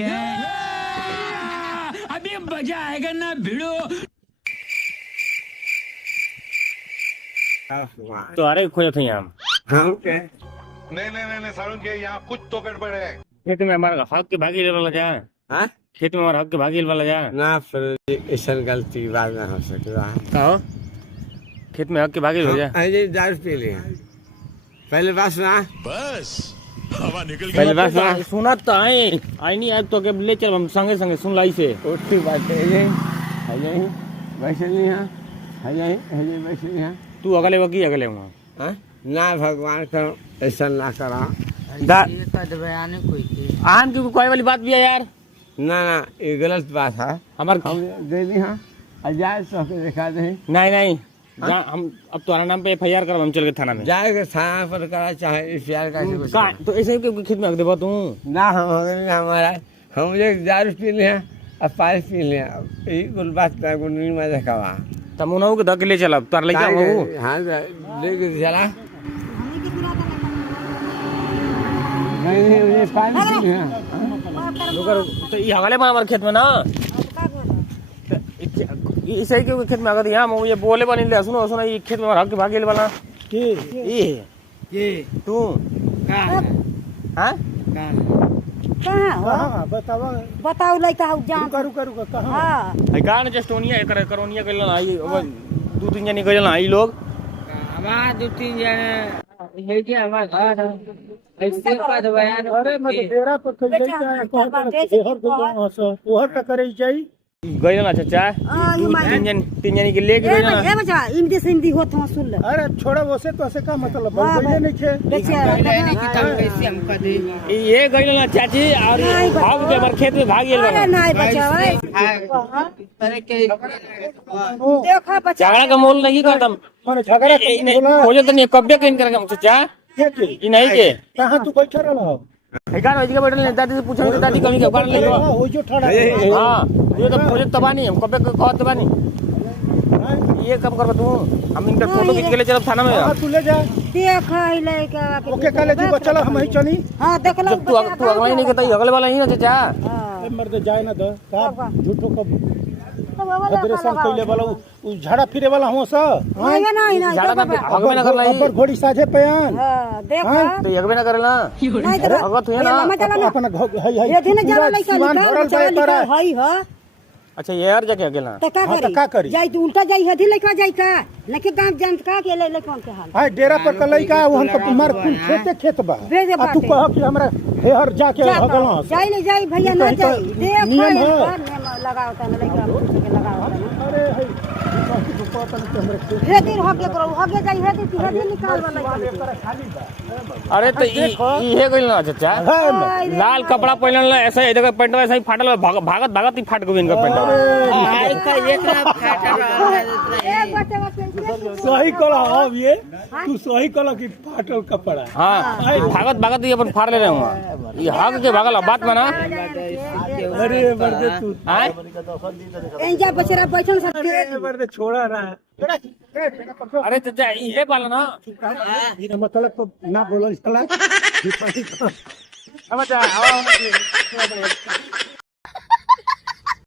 क्या अभी मजा आएगा ना भिड़ो। तो अरे खोया थे यहाँ हम के नहीं सारुण के यहाँ कुछ तो गड़बड़ है। खेत में हमारा हक के भागी वाला जा। हाँ खेत में हमारा हक के भागी वाला जा ना फिर ऐसा गलती बात ना हो सकेगा। कहो खेत में हक के भागी हो जा। अरे दारू पी लिया पहले बात सुना। बस हवा निकल पहले बात सुना तो आई नहीं आए तो के ले चल हम संगे संगे सुन लाई से उठी बात है ये वैसे नहीं है वैसे नहीं है। तू अगले वकी अगले वहाँ हाँ? ना भगवान का ऐसा ना करा। आन की कोई वाली बात भी है यार। ना ये गलत बात है। हमारे हम दे दी हाँ अजाय सौ के दिखा दे। नहीं हम अब तुम्हारा नाम पे FIR कर हम चल के थाना में जाएगा थाना पर करा चाहे FIR का तो ऐसे ही खेत में रख देबा तू ना हमारा हम एक दारू पी लिया अब पानी पी लिया यही कुल बात का गुंडली में देखावा तब उन्हों के धक ले चल अब तार लेके आओ। हाँ लेके चला नहीं पानी पी लिया तो ये हवाले में हमारे खेत में ना इसे ही क्यों खेत में अगर यहाँ ये बोले बनी ले सुनो सुनो ये खेत में हमारा हक भागे वाला ये तू हाँ बताओ लड़का हो जान करू कहाँ हां गान जस्टोनिया करोनिया के लन आई दो तीन जने गए आई लोग हमारा दो तीन जने है कि हमारा घर ऐसे का बयान। अरे मतलब डेरा पर कहीं जाए ओहर का करे जाई गए ना चाचा तीन जने के लेके गए ना ए बच्चा हिंदी से हिंदी होत हो सुन ले। अरे छोड़ा वैसे तो ऐसे का मतलब बोले नहीं थे कैसे हम कर दे ये गए ना चाची और भाग के हमारे खेत में भाग गेल अरे नहीं बच्चा अरे के देखा बच्चा झगड़ा का मोल नहीं करदम माने झगड़ा बोला हो जाता नहीं कब्बे कहीं करेगा चाचा ये नहीं के कहाँ तू बैठा रहा गान हो जगह बैठल नहीं दादी से पूछो दादी कमी के गान ले लो हो जो ठड़ा हां ये तो प्रोजेक्ट तबानी हम कब्बे को कहत तबानी ये कब करबा तू हम इनका फोटो खींच के ले चलब थाना में तू ले जा देख आई लड़का ओके कल जी चलो हम ही चली। हां देख लो जब तू अगला ही नहीं कहता अगले वाला ही ना चाचा मर्द जाए ना दो का झूठो को अग्रेसन कइले वाला उ झाड़ा फिरे वाला हो सा नहीं झाड़ा में अगवे ना करला अबर घोड़ी साझे पयान हां देख तो अगवे ना करेला नहीं तो अगवा तू है ना अपन है ये दिन जाला लड़का हई ह अच्छा ये यार जाके अकेला तो का करी जाई तू उल्टा जाई हदी लड़का जाई का न के गांव जानत का के ले कौन के हाल हां डेरा पर कलई का वो हम तुम्हार कुल खेत बा भेजे आ तू कह कि हमरा हेहर जाके हगला जाई नहीं जाई भैया ना जाई देख नियम है लगाओ ता लड़का के लगाओ अरे है तू पता नहीं हमरे खेत हे दिन हगे करो हगे जाई हे दिन निकाल वाला खाली बा। अरे तो ये गइल ना चाचा लाल कपड़ा पहनल ऐसा ये देखो पेंट ऐसा ही फाटल भागत ही फाट गइल इनका पेंट सही कला अब ये तू सही कला की फाटल कपड़ा हां भागत ही अपन फाड़ ले रहे हूं ये हक के भागल बात बना अरे मर्दे तू हां एंजा बचरा बैठल सब मर्दे छोड़ा रहा अरे चाचा ये वाला ना ये मतलब ना बोलल चला अब जा